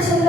ছিল